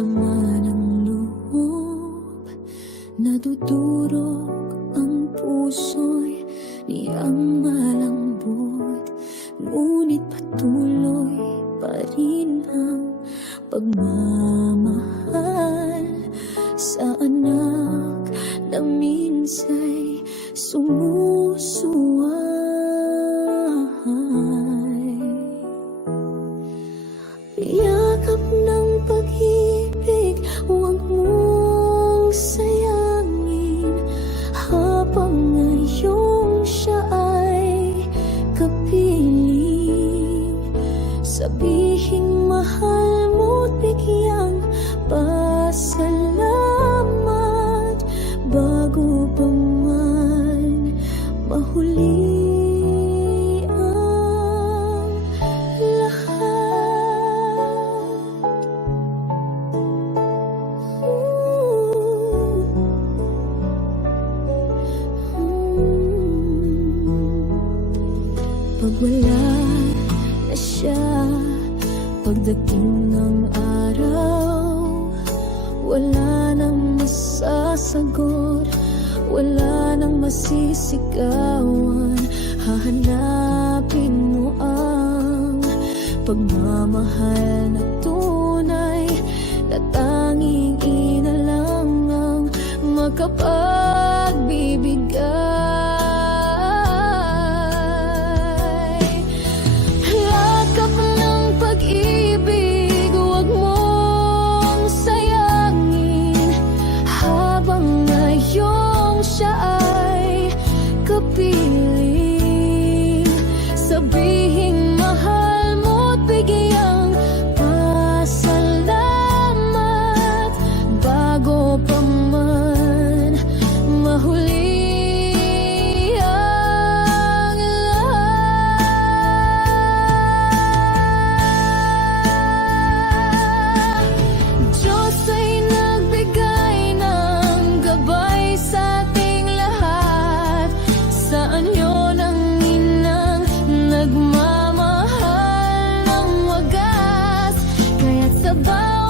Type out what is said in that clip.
sama ng loob, nadudurog ang puso'y niyang malambot. Ngunit patuloy pa rin ang pagmamahal sa anak na minsa'y sumusuway. Yakap ng pag-ibig, huwag mong sayangin, habang ngayong siya ay kapiling. Sabihing mahal mo't bigyang pasalamat bago pa man mahuli ang lahat. Pag wala na siya, pagdating ng araw, wala nang masasagot, wala nang masisigawan. Hahanapin mo ang pagmamahal na tunay, na tanging ina lang ang makapagbibigay. Yakap ng pag-ibig, huwag mong sayangin, habang ngayong siya ay kapiling. Sabihing mahal mo't bigyang pasalamat bago pa man mahuli ang lahat. Diyos ay nagbigay ng gabay sa ating lahat. Sa anyo ng inang nagmamahal ng wagas, kaya't sa bawat